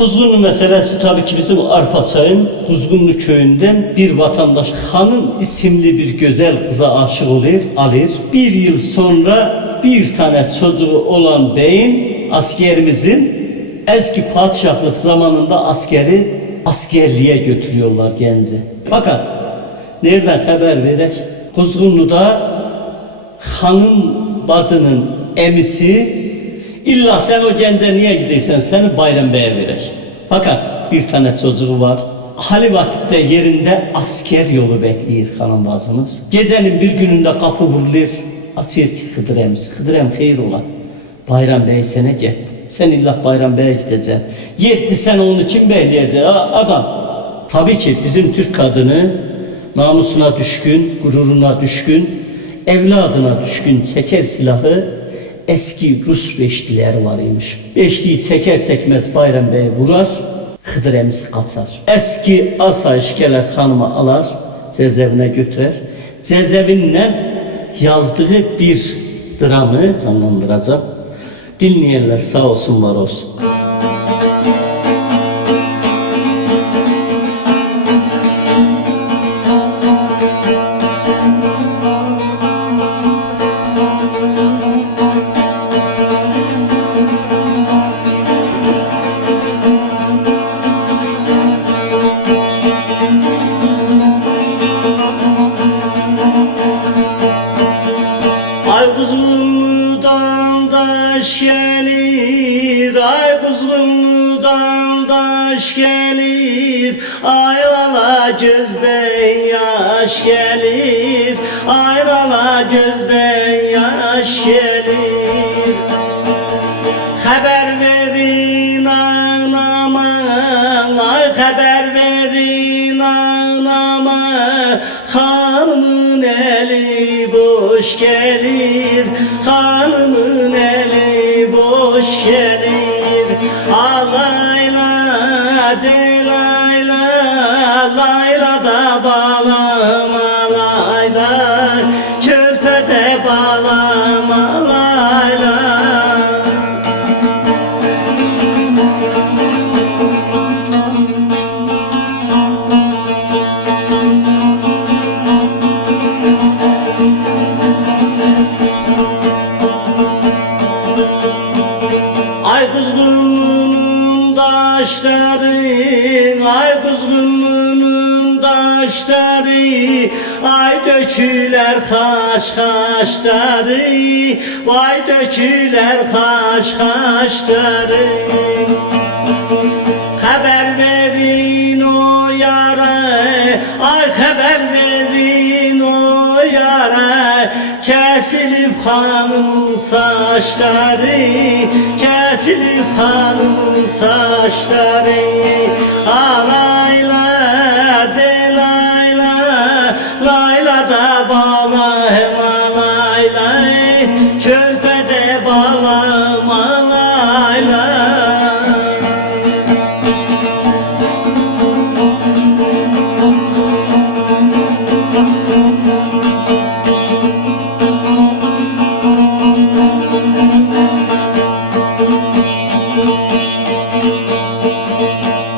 Kuzgunlu meselesi tabii ki bizim Arpaçay'ın Kuzgunlu köyünden bir vatandaş Hanım isimli bir güzel kıza aşık alır. Bir yıl sonra bir tane çocuğu olan beyin askerimizin eski padişahlık zamanında askerliğe götürüyorlar genci. Fakat nereden haber verir? Kuzgunlu'da hanım bacının emisi İlla sen o gence niye gidersen seni Bayram Bey'e verir. Fakat bir tane çocuğu var. Hali vakitte yerinde asker yolu bekliyor hanım bacımız. Gecenin bir gününde kapı vurulur. Açır ki Hıdırem hayır ola. Bayram Bey sana git. Sen illa Bayram Bey'e gideceksin. 7 sene onu kim bekleyecek adam? Tabii ki bizim Türk kadını namusuna düşkün, gururuna düşkün, evladına düşkün çeker silahı. Eski Rus beşlileri var imiş. Beşliği çeker çekmez Bayram Bey vurar, Hıdır emisi kaçar. Eski asayişkeler hanımı alar, cezaevine götürür. Cezaevinden yazdığı bir dramı canlandıracak. Dinleyenler sağ olsun var olsun. Ay Kuzgunlu'dan daş gelir, ay Kuzgunlu'dan daş gelir, ay valla gözden yaş gelir, ay valla gözden yaş gelir. Haber verin anama, ay haber verin anama, hanımın eli boş gelir, hanımın eli boş gelir. Alayla delayla, layla da bağlama layla, körpede bağlama layla. Ay Kuzgunlu'nun daşları, ay Kuzgunlu'nun daşları, ay döküler kaşları, vay döküler kaşları. Haber verin o yara, ay haber verin o yara, kesilip hanımın saçları, kesilip hanımın saçları. Alayla delayla, layla da bağla hem alayla, körpede bağlama layla.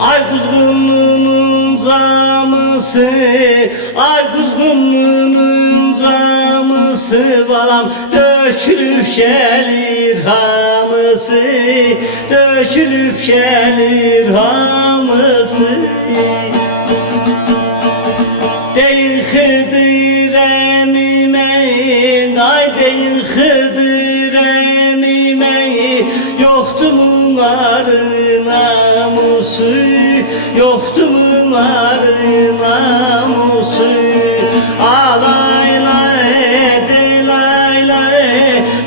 Ay Kuzgunlu'nun zamısı, ay Kuzgunlu'nun zamısı balam, dökülüp gelir hamısı, dökülüp gelir hamısı. Değil Hıdır emime, ay değil Hıdır emime, yoktu mu arı namusu, yoktu mu arı namusu. Alayla delayla,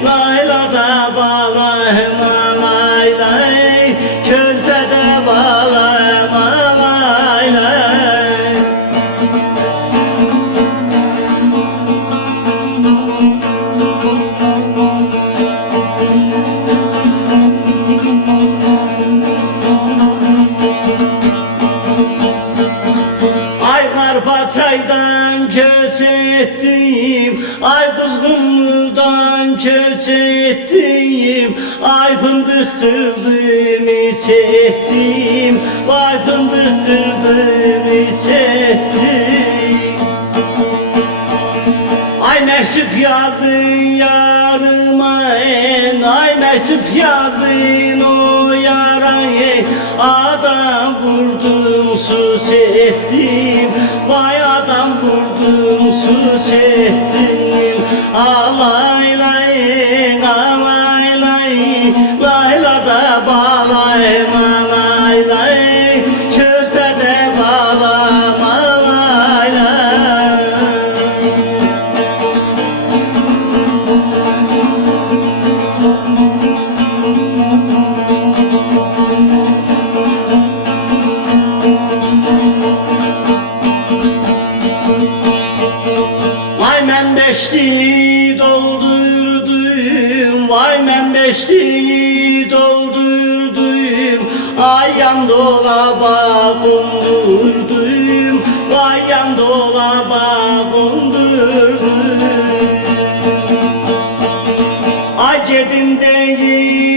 layla da bağla hem alayla, körpede bağla hem alayla. Ay Arpaçay'dan göç ettim, ay Kuzgunlu'dan göç ettim. çektim, ay fındık kırdım çektim, vay fındık kırdım çektim. Ay mektup yazın yarıma en, ay mektup yazın o yara en. Adam vurdum suç ettim, vay adam vurdum suç ettim. Alay lay, alay lay, layla da bağlayma lay lay, körpede bağlama lay lay. Vay men beşliği doldurdum, vay men beşliği doldurdum, ay yan dolaba kondurdum, vay yan dolaba kondurdum. Ay cedin değil